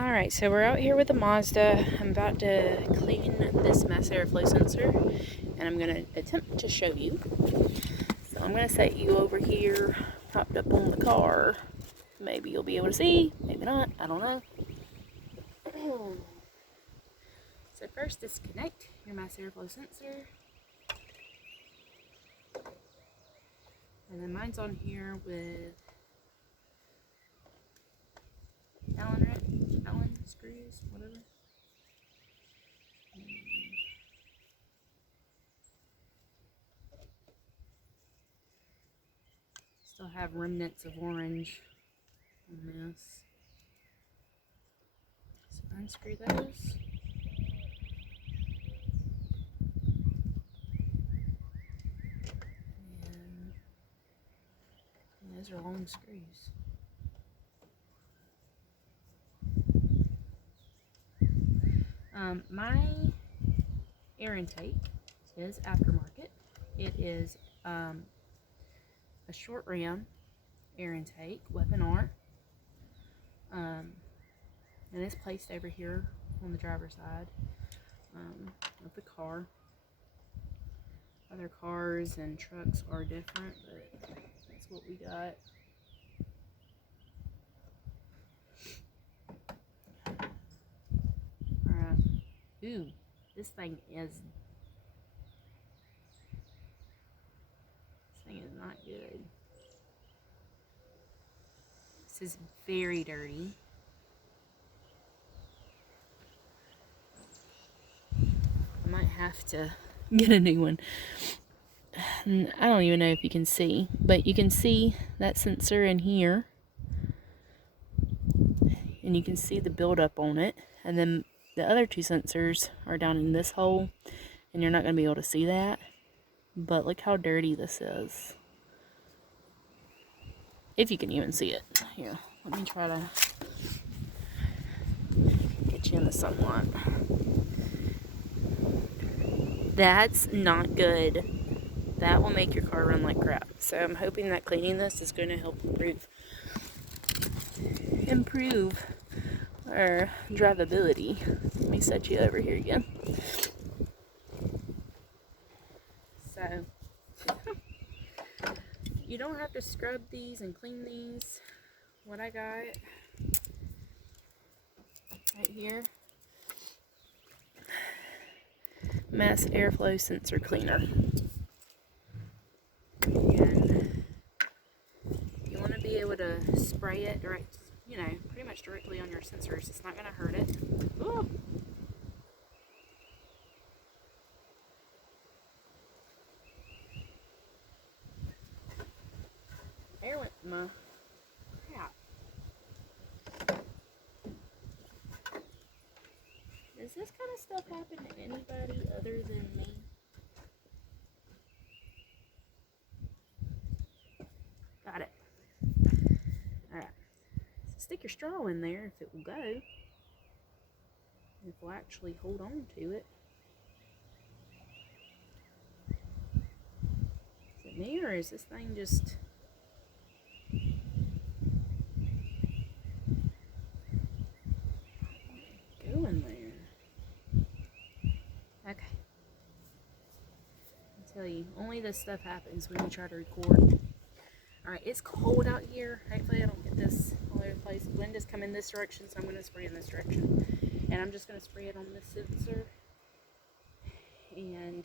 Alright, so we're out here with the Mazda. I'm about to clean this mass airflow sensor, and I'm going to attempt to show you. So I'm going to set you over here, propped up on the car. Maybe you'll be able to see, maybe not, I don't know. So first, disconnect your mass airflow sensor. And then mine's on here with Allen screws, whatever. Still have remnants of orange on this. So unscrew those. And those are long screws. My air intake is aftermarket. It is a short ram air intake, weapon R, and it's placed over here on the driver's side of the car. Other cars and trucks are different, but that's what we got. Alright. Ooh, this thing is not good. This is very dirty. I might have to get a new one. I don't even know if you can see, but you can see that sensor in here, and you can see the buildup on it, and then the other two sensors are down in this hole, and you're not going to be able to see that, but look how dirty this is. If you can even see it. Here, let me try to get you in the sunlight. That's not good. That will make your car run like crap. So I'm hoping that cleaning this is going to help improve our drivability. Let me set you over here again. So you don't have to scrub these and clean these. What I got right here, mass airflow sensor cleaner. And you want to be able to spray it direct, pretty much directly on your sensors. It's not going to hurt it. Ooh. There went my crap. Does this kind of stuff happen to anybody other than me? Got it. Alright. Stick your straw in there if it will go. If we'll actually hold on to it. Is it me, or is this thing just... go in there? Okay. I tell you, only this stuff happens when you try to record. Alright, it's cold out here. Hopefully I don't get this all over the place. Wind is coming this direction, so I'm going to spray in this direction. And I'm just going to spray it on this sensor. And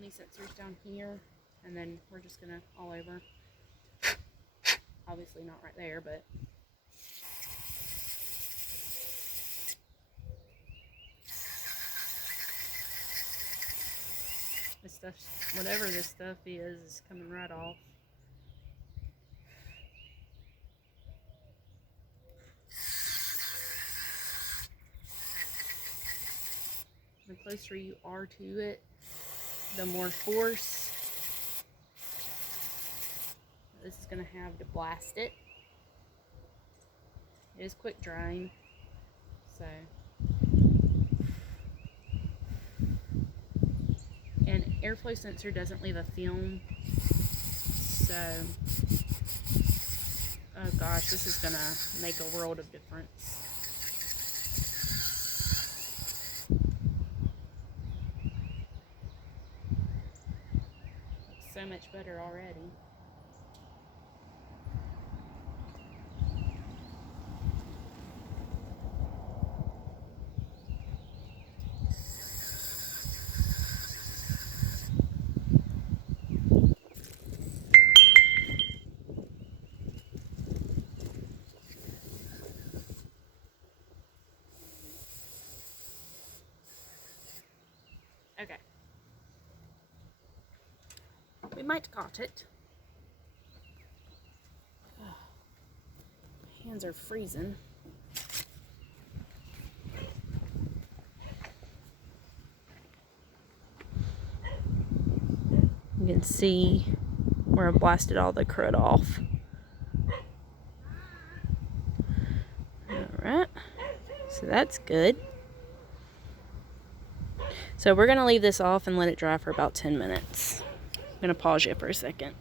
these sensors down here. And then we're just going to all over. Obviously not right there, but... this stuff, whatever this stuff is coming right off. The closer you are to it, the more force this is going to have to blast it. It is quick drying, so... And airflow sensor doesn't leave a film, so So, oh gosh, this is gonna make a world of difference. Looks so much better already. Okay. We might got it. My hands are freezing. You can see where I blasted all the crud off. Alright. So that's good. So we're going to leave this off and let it dry for about 10 minutes. I'm going to pause you for a second.